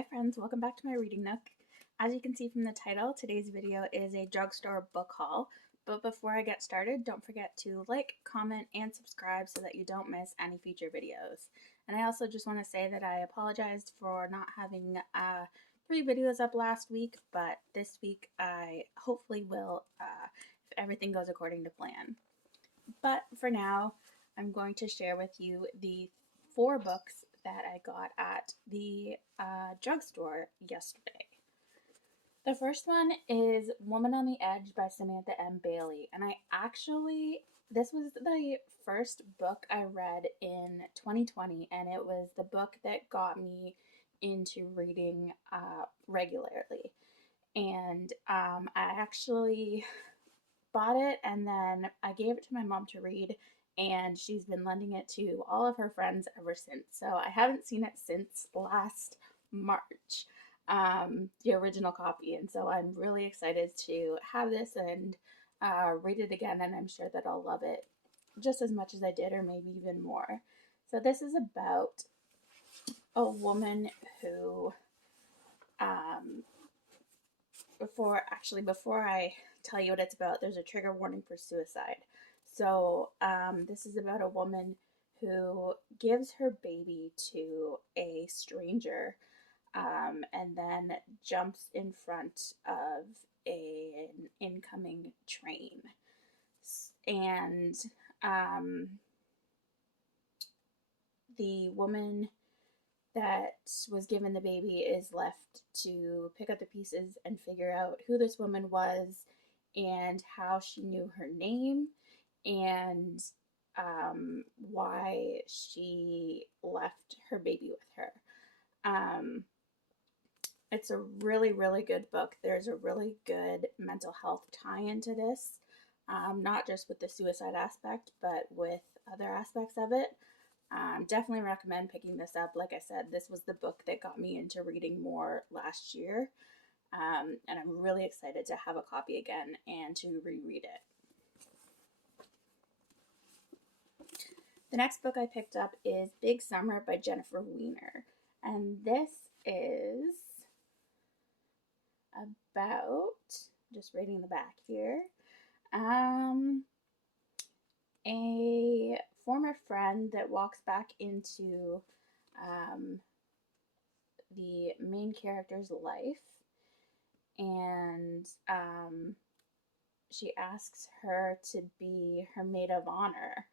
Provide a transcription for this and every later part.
Hi friends, welcome back to my reading nook. As you can see from the title, today's video is a drugstore book haul. But before I get started, don't forget to like, comment, and subscribe so that you don't miss any future videos. And I also just want to say that I apologized for not having 3 videos up last week, but this week I hopefully will if everything goes according to plan. But for now, I'm going to share with you the 4 books that I got at the drugstore yesterday. The first one is Woman on the Edge by Samantha M. Bailey. And this was the first book I read in 2020, and it was the book that got me into reading regularly. And I actually bought it and then I gave it to my mom to read, and she's been lending it to all of her friends ever since. So I haven't seen it since last March, the original copy, and so I'm really excited to have this and read it again, and I'm sure that I'll love it just as much as I did, or maybe even more. So this is about a woman who um, before I tell you what it's about, there's a trigger warning for suicide. So this is about a woman who gives her baby to a stranger, and then jumps in front of an incoming train. And the woman that was given the baby is left to pick up the pieces and figure out who this woman was and how she knew her name, and why she left her baby with her. It's a really, really good book. There's a really good mental health tie into this, not just with the suicide aspect, but with other aspects of it. Definitely recommend picking this up. Like I said, this was the book that got me into reading more last year, and I'm really excited to have a copy again and to reread it. The next book I picked up is Big Summer by Jennifer Weiner, and this is about, just reading the back here, a former friend that walks back into the main character's life, and she asks her to be her maid of honor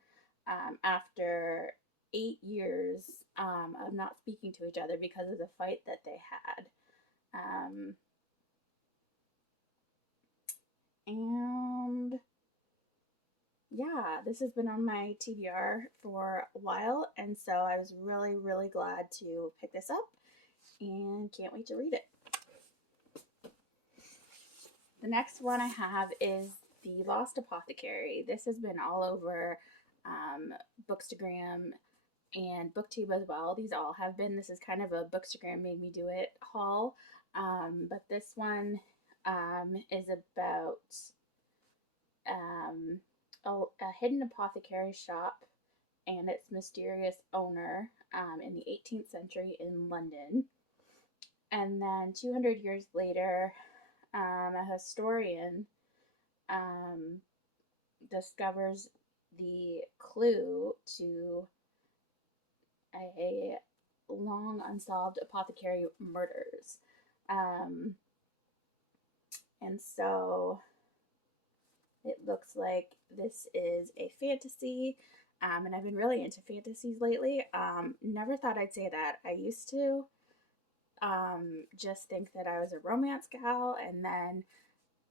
after 8 years of not speaking to each other because of the fight that they had. And yeah, this has been on my TBR for a while, and so I was really, really glad to pick this up and can't wait to read it. The next one I have is The Lost Apothecary. This has been all over Bookstagram and BookTube as well. These all have been. This is kind of a Bookstagram made me do it haul. But this one is about a hidden apothecary shop and its mysterious owner in the 18th century in London. And then 200 years later, a historian discovers the clue to a long unsolved apothecary murders. And so it looks like this is a fantasy, and I've been really into fantasies lately. Never thought I'd say that. I used to just think that I was a romance gal, and then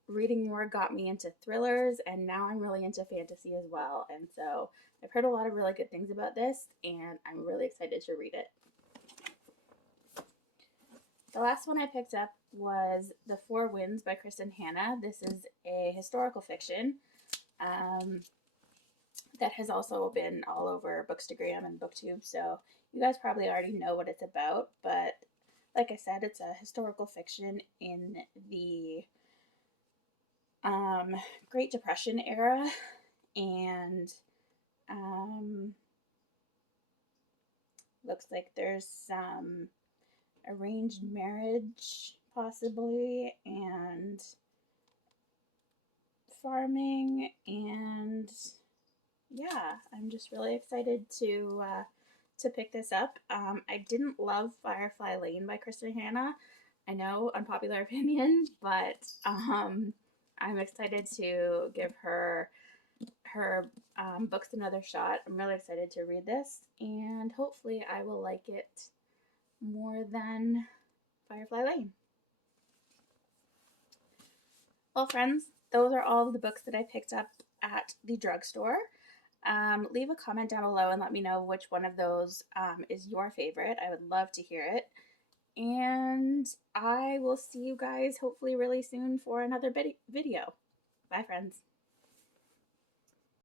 reading more got me into thrillers, and now I'm really into fantasy as well. And so I've heard a lot of really good things about this, and I'm really excited to read it. The last one I picked up was The Four Winds by Kristen. This is a historical fiction that has also been all over Bookstagram and BookTube, so you guys probably already know what it's about. But like I said, it's a historical fiction in the Great Depression era, and looks like there's some arranged marriage, possibly, and farming, and yeah, I'm just really excited to pick this up. I didn't love Firefly Lane by Kristen Hanna. I know, unpopular opinion, but I'm excited to give her books another shot. I'm really excited to read this, and hopefully I will like it more than Firefly Lane. Well, friends, those are all of the books that I picked up at the drugstore. Leave a comment down below and let me know which one of those is your favorite. I would love to hear it. And I will see you guys hopefully really soon for another video. Bye, friends.